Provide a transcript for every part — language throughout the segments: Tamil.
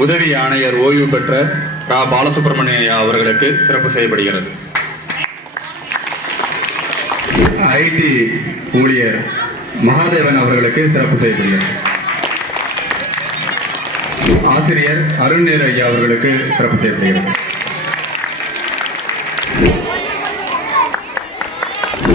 உதவி ஆணையர் ஓய்வு பெற்ற ரா. பாலசுப்ரமணியா அவர்களுக்கு சிறப்பு செய்யப்படுகிறது. ஐடி ஊழியர் மகாதேவன் அவர்களுக்கு சிறப்பு செய்யப்படுகிறது. ஆசிரியர் அருள்நேர் ஐயா அவர்களுக்கு சிறப்பு செய்யப்படுகிறது.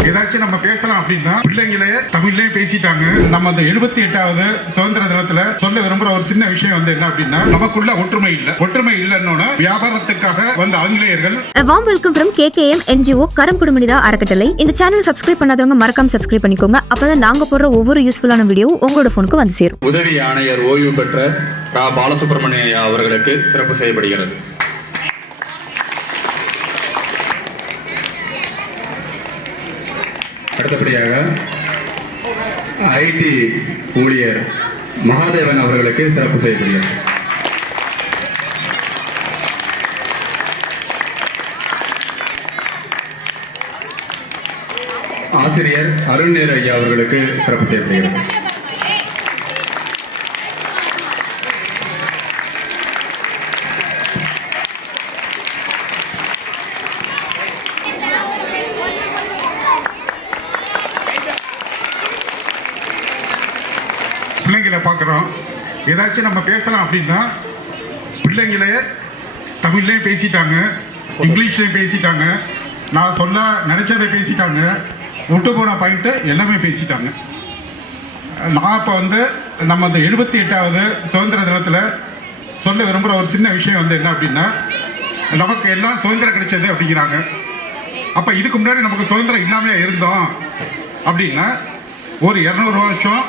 ஏதாச்சும் நம்ம பேசலாம் அப்படின்னா பிள்ளைங்களே தமிழ்லயே பேசிட்டாங்க. நம்ம அந்த எழுபத்தி எட்டாவது சுதந்திர தினத்துல சொல்ல விரும்புற ஒரு சின்ன விஷயம் வந்து என்ன அப்படின்னா நமக்குள்ள ஒற்றுமை இல்ல. ஒற்றுமை இல்லைன்னு வியாபாரத்துக்காக வந்த ஆங்கிலேயர்கள் warm welcome from KKM NGO கரம் குடும்பனிதா அறக்கட்டளை இந்த சேனல் சப்ஸ்கிரைப் பண்ணாதவங்க மறக்காம சப்ஸ்கிரைப் பண்ணிக்கோங்க. அப்பதான் நாங்க போடுற ஒவ்வொரு யூஸ்ஃபுல்லான வீடியோவும் உங்களோட ஃபோனுக்கு வந்து சேரும். உதவி ஆணையர் ஓய்வு பெற்ற ரா. பாலசுப்ரமணிய ஐயா அவர்களுக்கு சிறப்பு செய்யப்படுகிறது. அடுத்தபடியாக ஐடி ஊழியர் மகாதேவன் அவர்களுக்கு சிறப்பு செய்யப்படுகிறது ஆசிரியர் அருள்நேர் ஐயா அவர்களுக்கு சிறப்பு செய்யப்படுகிறது. பிள்ளைங்களை பார்க்குறோம். ஏதாச்சும் நம்ம பேசலாம் அப்படின்னா பிள்ளைங்களே தமிழ்லேயும் பேசிட்டாங்க இங்கிலீஷ்லேயும் பேசிட்டாங்க. நான் சொல்ல நினச்சதை பேசிட்டாங்க. விட்டு போன பாயிண்ட்டு எல்லாமே பேசிட்டாங்க. நான் இப்போ வந்து நம்ம அந்த எழுபத்தி எட்டாவது சுதந்திர தினத்தில் சொல்ல விரும்புகிற ஒரு சின்ன விஷயம் வந்து என்ன அப்படின்னா நமக்கு எல்லாம் சுதந்திரம் கிடைச்சது அப்படிங்கிறாங்க. அப்போ இதுக்கு முன்னாடி நமக்கு சுதந்திரம் இல்லாமல் இருந்தோம் அப்படின்னா ஒரு இரநூறு வருஷம்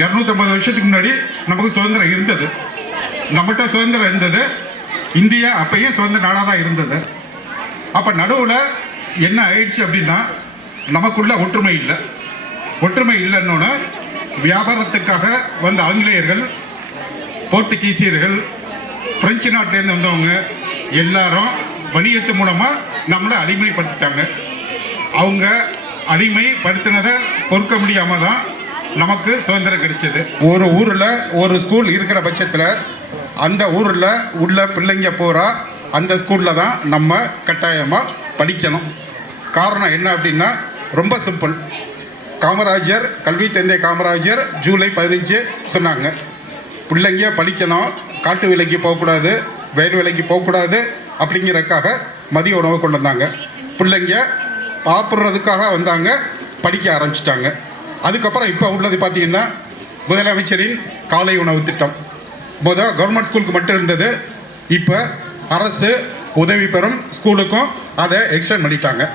இரநூத்தம்பது வருஷத்துக்கு முன்னாடி நமக்கு சுதந்திரம் இருந்தது. நம்மகிட்ட சுதந்திரம் இருந்தது. இந்தியா அப்பயே சுதந்திர நாடாக தான் இருந்தது. அப்போ நடுவில் என்ன ஆயிடுச்சு அப்படின்னா நமக்குள்ள ஒற்றுமை இல்லை. ஒற்றுமை இல்லைன்னொன்னு வியாபாரத்துக்காக வந்த ஆங்கிலேயர்கள் போர்த்துகீசியர்கள் பிரெஞ்சு நாட்டிலேருந்து வந்தவங்க எல்லாரும் வணிகத்து மூலமாக நம்மளை அடிமைப்படுத்திட்டாங்க. அவங்க அடிமைப்படுத்தினதை பொறுக்க முடியாமல் தான் நமக்கு சுதந்திரம் கிடைச்சது. ஒரு ஊரில் ஒரு ஸ்கூல் இருக்கிற பட்சத்தில் அந்த ஊரில் உள்ள பிள்ளைங்க பூரா அந்த ஸ்கூலில் தான் நம்ம கட்டாயமாக படிக்கணும். காரணம் என்ன அப்படின்னா ரொம்ப சிம்பிள் காமராஜர் கல்வி தந்தை காமராஜர் ஜூலை பதினஞ்சு சொன்னாங்க. பிள்ளைங்க படிக்கணும் காட்டு வேலைக்கு போகக்கூடாது வயல் வேலைக்கு போகக்கூடாது அப்படிங்கிறதுக்காக மதிய உணவு கொண்டு வந்தாங்க. பிள்ளைங்க சாப்பிட்றதுக்காக வந்தாங்க படிக்க ஆரம்பிச்சிட்டாங்க. அதுக்கப்புறம் இப்போ உள்ளது பார்த்தீங்கன்னா முதலமைச்சரின் காலை உணவு திட்டம். முதல் கவர்மெண்ட் ஸ்கூலுக்கு மட்டும் இருந்தது. இப்போ அரசு உதவி பெறும் ஸ்கூலுக்கும் அதை எக்ஸ்டெண்ட் பண்ணிட்டாங்க.